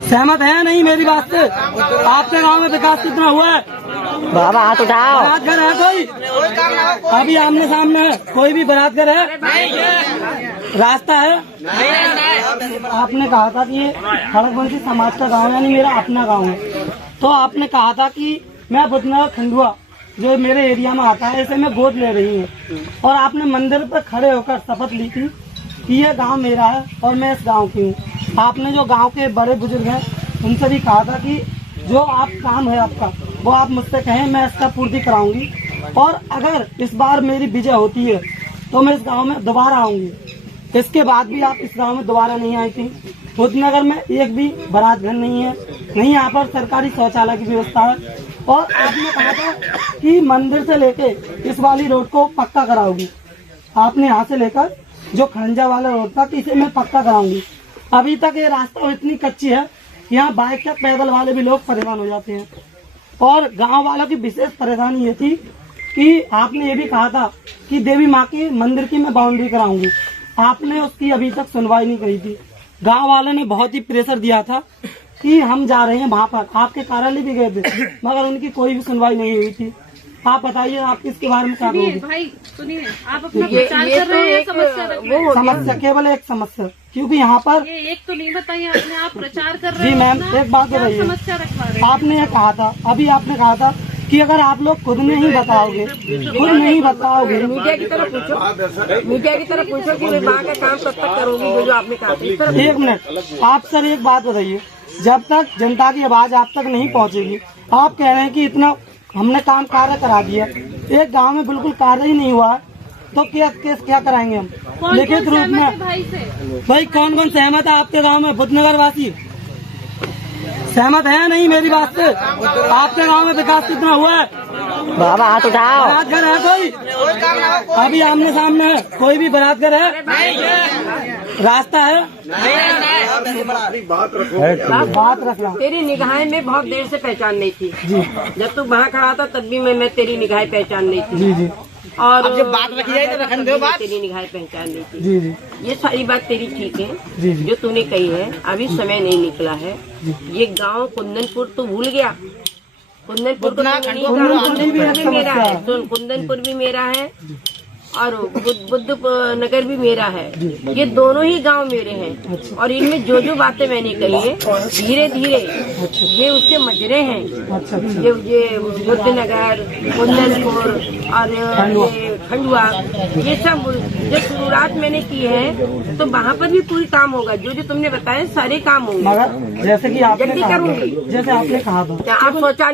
सहमत है नहीं मेरी बात से? आपके गांव में विकास कितना हुआ है? बाबा हाथ उठाओ। बारात घर है कोई? अभी आमने सामने है कोई भी बारात घर है? रास्ता है? आपने कहा था कि ये खड़गवंशी समाज का गांव यानी मेरा अपना गांव है, तो आपने कहा था कि मैं बुधनगर खंडुआ जो मेरे एरिया में आता है इसे मैं गोद ले रही हूँ, और आपने मंदिर पर खड़े होकर शपथ ली थी कि ये गांव मेरा है और मैं इस गांव की हूँ। आपने जो गांव के बड़े बुजुर्ग हैं उनसे भी कहा था कि जो आप काम है आपका वो आप मुझसे कहें, मैं इसका पूर्ति कराऊंगी, और अगर इस बार मेरी विजय होती है तो मैं इस गांव में दोबारा आऊंगी। इसके बाद भी आप इस गांव में दोबारा नहीं आई थी। बुधनगर में एक भी बारात घर नहीं है, नहीं यहाँ पर सरकारी शौचालय की व्यवस्था है, और आपने कहा था कि मंदिर से लेके इस वाली रोड को पक्का कराओगी। आपने यहाँ से लेकर जो खंजा वाला रोड था कि इसे मैं पक्का कराऊंगी। अभी तक ये रास्ता इतनी कच्ची है, यहाँ बाइक या पैदल वाले भी लोग परेशान हो जाते हैं। और गांव वालों की विशेष परेशानी ये थी कि आपने ये भी कहा था कि देवी माँ के मंदिर की मैं बाउंड्री कराऊंगी, आपने उसकी अभी तक सुनवाई नहीं करी थी। गांव वालों ने बहुत ही प्रेशर दिया था कि हम जा रहे हैं वहाँ पर, आपके कार्यालय भी गए थे मगर उनकी कोई भी सुनवाई नहीं हुई थी। आप बताइए आप इसके बारे में क्या कहोगे? भाई सुनिए, आप अपना प्रचार कर रहे हैं, समस्या केवल एक समस्या, क्योंकि यहाँ पर ये एक तो नहीं बताइए आपने, आप प्रचार कर रहे जी हैं। मैम एक बात बताइए, समस्या रखवा रहे हैं। आपने ये कहा था, अभी आपने कहा था कि अगर आप लोग खुद नहीं बताओगे मीडिया की तरफ पूछो कि विभाग का काम कब तक करोगी, जो आपने कहा था। एक मिनट, आप सर एक बात बताइए, जब तक जनता की आवाज आप तक नहीं पहुंचेगी, आप कह रहे हैं कि इतना हमने काम कार्य करा दिया, एक गांव में बिल्कुल कार्य ही नहीं हुआ है, तो क्या कराएंगे हम लिखित रूप में? भाई कौन कौन सहमत है आपके गांव में? बुधनगर वासी सहमत है नहीं मेरी बात से? आपके गांव में विकास कितना हुआ है? बाबा हाथ उठाओ। बारात घर है कोई? अभी आमने सामने है कोई भी बारात घर है? रास्ता है? बात रखना। तेरी निगाहें में बहुत देर से पहचान नहीं थी जी। जब तू वहाँ खड़ा था तब भी मैं तेरी निगाहें पहचान नहीं थी जी जी। और जब बात रखी जाए तो रखने दो बात। तेरी निगाहें पहचान नहीं थी जी जी। ये सारी बात तेरी ठीक है जी जी। जो तूने कही है। अभी समय नहीं निकला है। ये गांव कुंदनपुर तो भूल गया। कुंदनपुर भी मेरा है, सुन, कुंदनपुर भी मेरा है और बुद्ध नगर भी मेरा है। ये दोनों ही गांव मेरे हैं, और इनमें जो जो बातें मैंने कही है धीरे धीरे ये उसके मजरे हैं। ये बुद्ध नगर, कुंदनपुर और ये खंडुआ, ये सब जो शुरुआत मैंने की है, तो वहाँ पर भी पूरी काम होगा। जो जो तुमने बताया सारे काम होंगे, मगर जैसे कि आपने जल्दी करूंगी। जैसे आपने कहा था आप शौचालय